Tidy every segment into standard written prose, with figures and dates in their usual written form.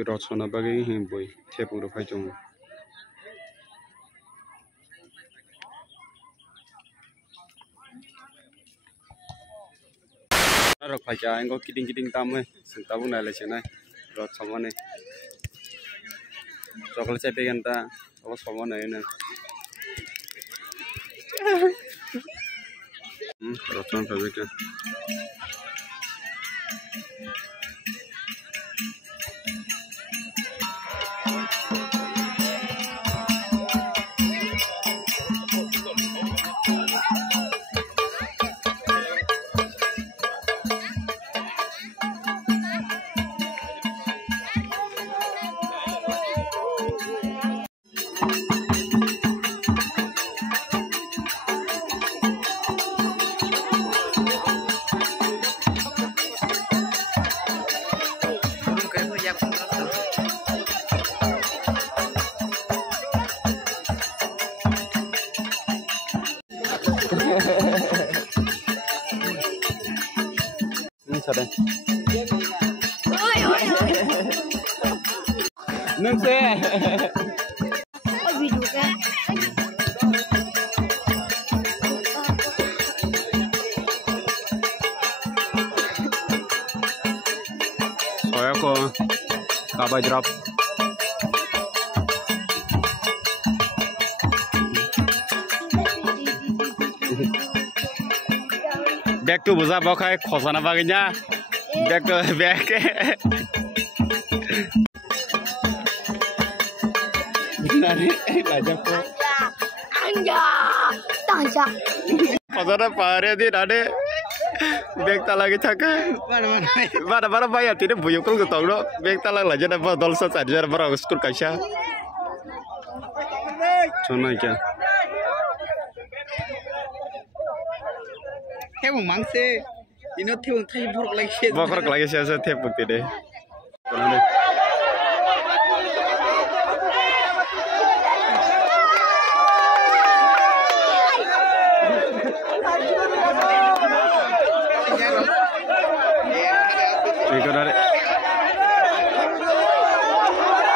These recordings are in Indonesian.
rosona bagi himboi tepung rafai jong. Rafai ja engko kiting tamu sentabu na lesena rosoma ne. Coklat cepe ganta apa sama na ina. Rosona fabrika. Sada. Nâng xe. Soya ko kabay drop. Back to buza bakai khosana baginya. Back to back. Nani raja ko. Anja. Tanja. Khosana pare di nade. Back talagi thaka. Bara baya tine buyukul ko tawro. Back talag laja na ba dolsa charger bara skul kaisa. Chona kya. Thepung mangse ino thepung thai borok lagi se thepung tide konane ikonare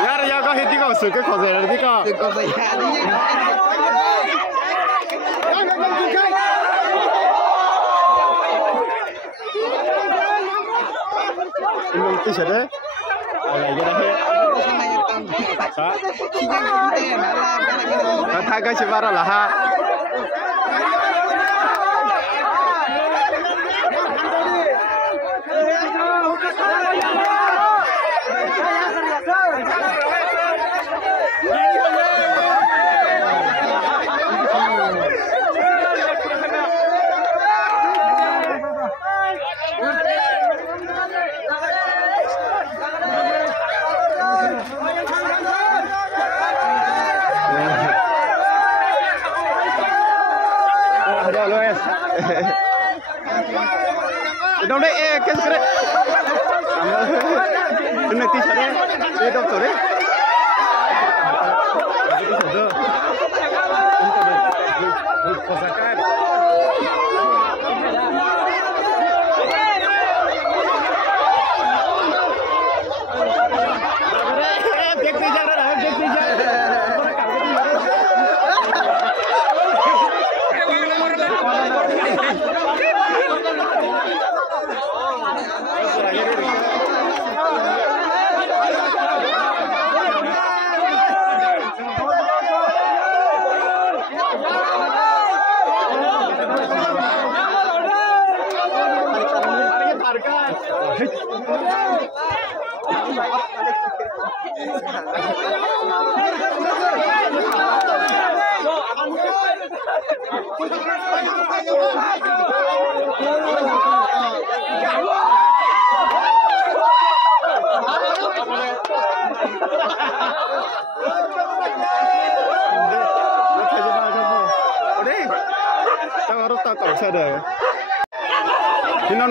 yar ya ka hiti ka su ke khoze di ka itu sudah lagi dah. Kata kau siapa lah ha? Đâu đấy cái đấy cái này tí sao đấy đây đâu rồi đấy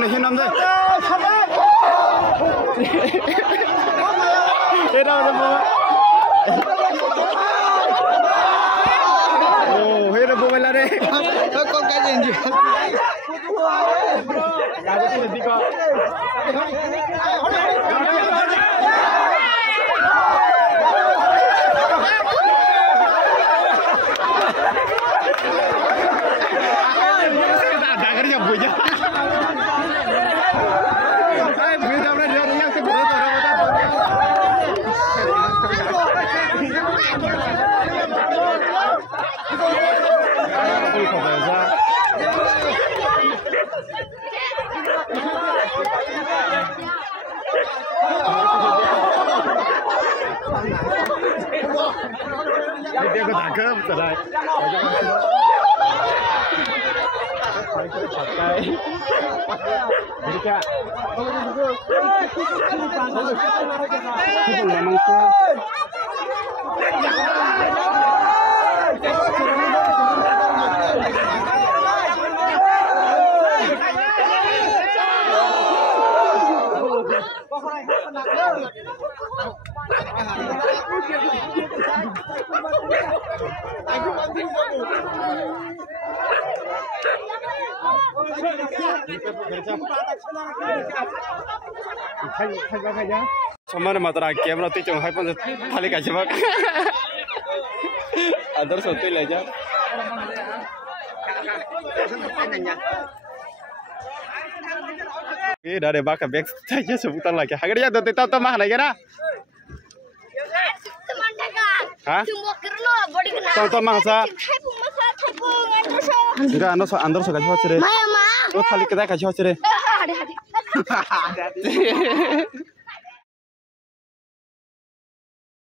Hinam deh. Oh, hera bola deh. Kok kajen je. Dia ke tangkap tadi. Pakai. Jadi kak. Memang Sama matra kamera tu cuma hai pun thali kasih bak. Adar sote leja. Ini dari baka bag saja sebutan lagi. Agar dia tu tahu mah lagi na? Hah? Tahu mangsa? Enggak, andor so kasih hot sih. Oh thali kita kasih hot sih.